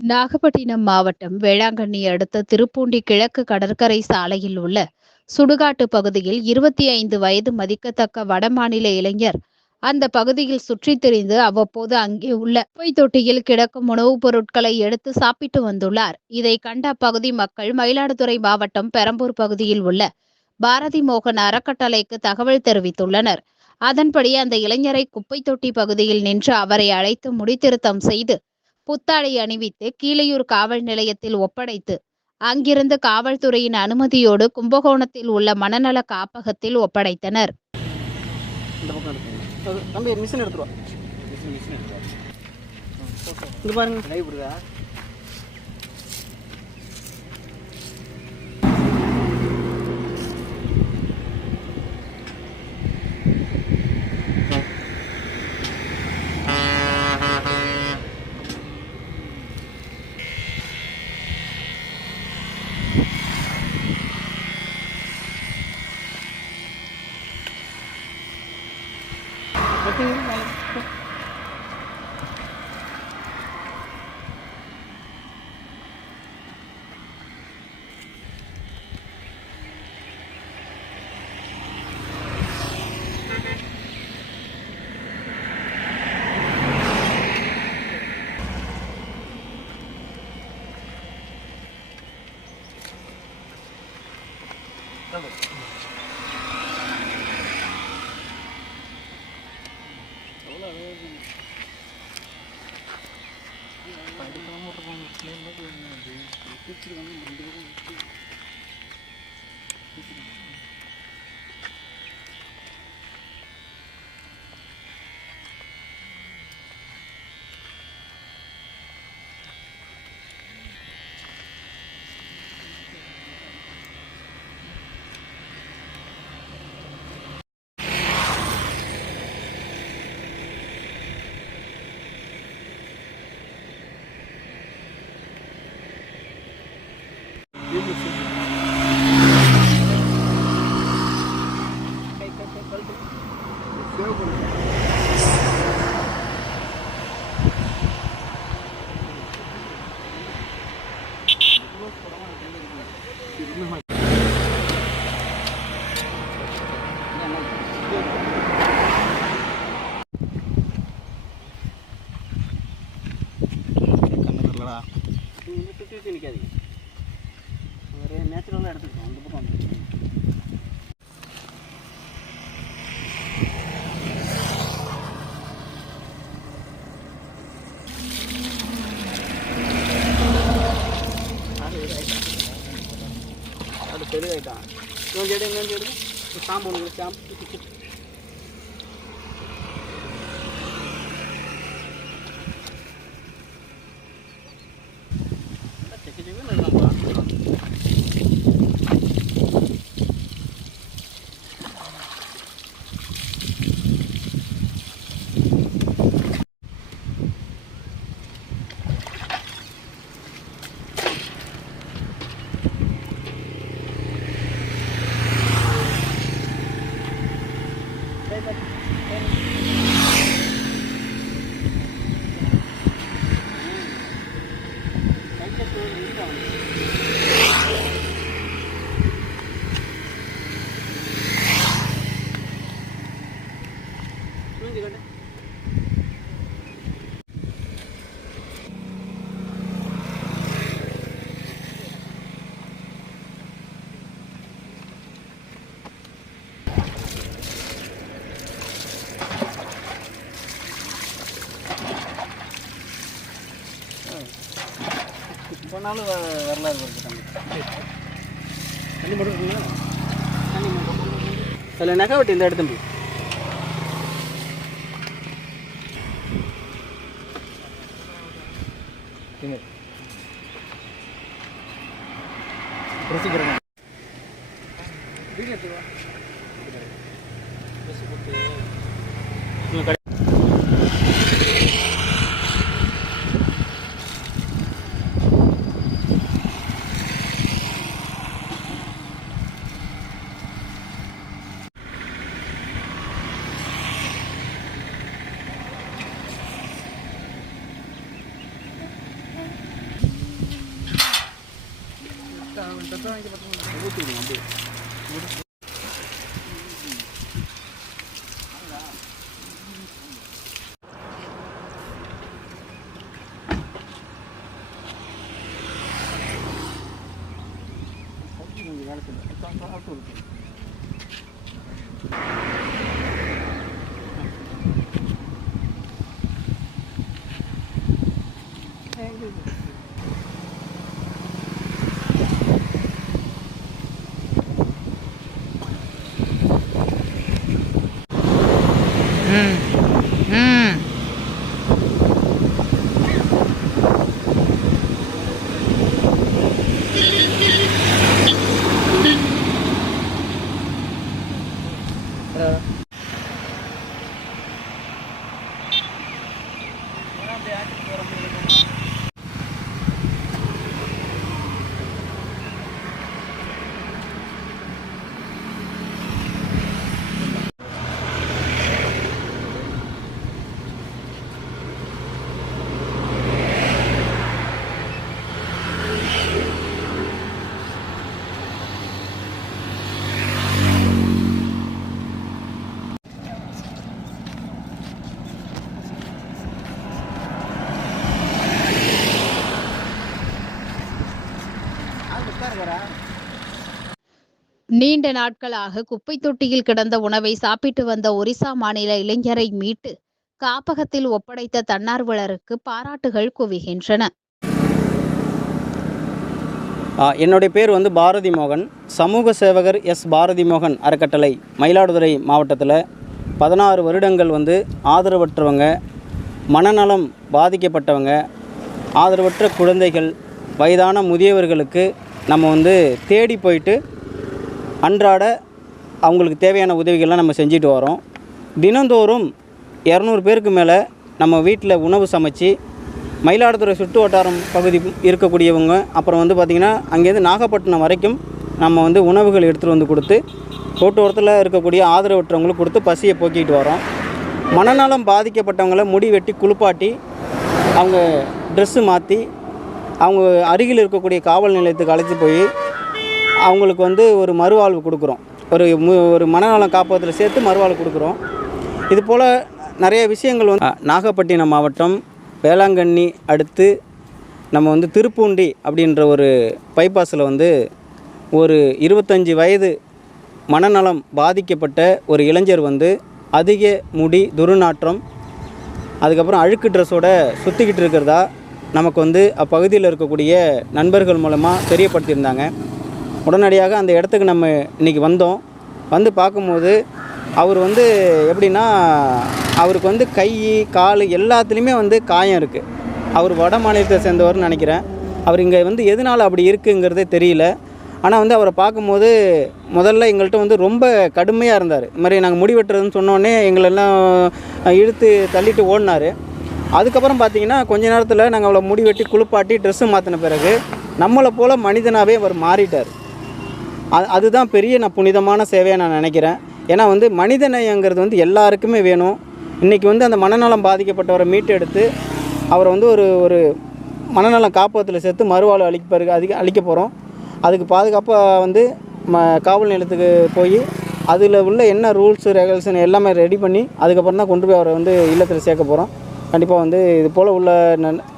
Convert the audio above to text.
நாகப்பட்டினம் மாவட்டம் வேளாங்கண்ணி அடுத்த திருப்பூண்டி கிழக்கு கடற்கரை சாலையில் உள்ள சுடுகாட்டு பகுதியில் 25 வயது மதிக்கத்தக்க வடமாநில இளைஞர் அந்த பகுதியில் சுற்றித் திரிந்து அவ்வப்போது அங்கே உள்ள குப்பை தொட்டியில் கிடக்கும் உணவுப் பொருட்களை எடுத்து சாப்பிட்டு வந்துள்ளார். இதை கண்ட அப்பகுதி மக்கள் மயிலாடுதுறை மாவட்டம் பெரம்பூர் பகுதியில் உள்ள பாரதி மோகன் அறக்கட்டளைக்கு தகவல் தெரிவித்துள்ளனர். அதன்படி அந்த இளைஞரை குப்பை தொட்டி பகுதியில் நின்று அவரை அழைத்து முடித்திருத்தம் செய்து புத்தாடை அணிவித்து கீழையூர் காவல் நிலையத்தில் ஒப்படைத்து அங்கிருந்து காவல்துறையின் அனுமதியோடு கும்பகோணத்தில் உள்ள மனநல காப்பகத்தில் ஒப்படைத்தனர். நிற்காதீங்க, ஒரு நேச்சுரலாக எடுத்துக்கிட்டோம். அந்த பக்கம் அது தெளிவாயிட்டான். இன்னொன்று எடு ஷாம்பு ஒன்று ஷாம்பு போனாலும் வரலாறு வருது. தண்ணி போட்டுருக்குங்களா? தண்ணி சில நகை வெட்டி இந்த எடுத்து தட்டை வாங்கி பத்து ஊற்றி விடுங்க அப்படியே. கொஞ்சம் வேலை செய்யணும். நீண்ட நாட்களாக குப்பை தொட்டியில் கிடந்த உணவை சாப்பிட்டு வந்த ஒரிசா மாநில இளைஞரை மீட்டு காப்பகத்தில் ஒப்படைத்த தன்னார்வலருக்கு பாராட்டுகள் குவிகின்றன. என்னுடைய பேர் வந்து பாரதி மோகன். சமூக சேவகர் எஸ் பாரதி மோகன் அறக்கட்டளை மயிலாடுதுறை மாவட்டத்தில் 16 வருடங்கள் வந்து ஆதரவற்றவங்க, மனநலம் பாதிக்கப்பட்டவங்க, ஆதரவற்ற குழந்தைகள், வயதான முதியவர்களுக்கு நம்ம வந்து தேடி போயிட்டு அன்றாட அவங்களுக்கு தேவையான உதவிகள்லாம் நம்ம செஞ்சுட்டு வரோம். தினந்தோறும் 200 பேருக்கு மேலே நம்ம வீட்டில் உணவு சமைச்சு மயிலாடுதுறை சுற்று வட்டாரம் பகுதி இருக்கக்கூடியவங்க, அப்புறம் வந்து பார்த்திங்கன்னா அங்கேருந்து நாகப்பட்டினம் வரைக்கும் நம்ம வந்து உணவுகள் எடுத்துகிட்டு வந்து கொடுத்து ரோட்டோரத்தில் இருக்கக்கூடிய ஆதரவற்றவங்களுக்கு கொடுத்து பசியை போக்கிட்டு வரோம். மனநலம் பாதிக்கப்பட்டவங்கள முடி வெட்டி குளிப்பாட்டி அவங்க ட்ரெஸ்ஸு மாற்றி அவங்க அருகில் இருக்கக்கூடிய காவல் நிலையத்துக்கு அழைச்சி போய் அவங்களுக்கு வந்து ஒரு மறுவாழ்வு கொடுக்குறோம். ஒரு மனநலம் காப்பகத்தில் சேர்த்து மறுவாழ்வு கொடுக்குறோம். இது போல் நிறைய விஷயங்கள் வந்து நாகப்பட்டினம் மாவட்டம் வேளாங்கண்ணி அடுத்து நம்ம வந்து திருப்பூண்டி அப்படின்ற ஒரு பைபாஸில் வந்து ஒரு 25 வயது மனநலம் பாதிக்கப்பட்ட ஒரு இளைஞர் வந்து அதிக முடி, துர்நாற்றம், அதுக்கப்புறம் அழுக்கு ட்ரெஸ்ஸோட சுற்றிக்கிட்டு இருக்கிறதா நமக்கு வந்து அப்பகுதியில் இருக்கக்கூடிய நண்பர்கள் மூலமாக தெரியப்படுத்தியிருந்தாங்க. உடனடியாக அந்த இடத்துக்கு நம்ம இன்றைக்கி வந்தோம். வந்து பார்க்கும்போது அவர் வந்து எப்படின்னா, அவருக்கு வந்து கை, கால் எல்லாத்துலேயுமே வந்து காயம் இருக்குது. அவர் வட மாநிலத்தை சேர்ந்தவர்னு நினைக்கிறேன். அவர் இங்கே வந்து எதனால் அப்படி இருக்குங்கிறதே தெரியல. ஆனால் வந்து அவரை பார்க்கும்போது முதல்ல எங்கள்கிட்ட வந்து ரொம்ப கடுமையாக இருந்தார். இது மாதிரி நாங்கள் முடி வெட்டுறதுன்னு சொன்னோடனே எங்களெல்லாம் இழுத்து தள்ளிட்டு ஓடினார். அதுக்கப்புறம் பார்த்திங்கன்னா கொஞ்ச நேரத்தில் நாங்கள் அவளை முடி வெட்டி குளிப்பாட்டி ட்ரெஸ்ஸு மாற்றின பிறகு நம்மளை போல் மனிதனாகவே அவர் மாறிட்டார். அதுதான் பெரிய புனிதமான சேவையாக நான் நினைக்கிறேன். ஏன்னா வந்து மனிதநேயங்கிறது வந்து எல்லாருக்குமே வேணும். இன்றைக்கி வந்து அந்த மனநலம் பாதிக்கப்பட்டவரை மீட்டு எடுத்து அவரை வந்து ஒரு மனநலம் காப்பகத்தில் சேர்த்து மறுவாழ்வு அளிக்க போகிறோம். அதுக்கு பாதுகாப்பாக வந்து காவல் நிலையத்துக்கு போய் அதில் உள்ள என்ன ரூல்ஸு ரெகுலேஷன் எல்லாமே ரெடி பண்ணி அதுக்கப்புறம் தான் கொண்டு போய் அவரை வந்து இல்லத்தில் சேர்க்க போகிறோம். கண்டிப்பாக வந்து இது போல் உள்ள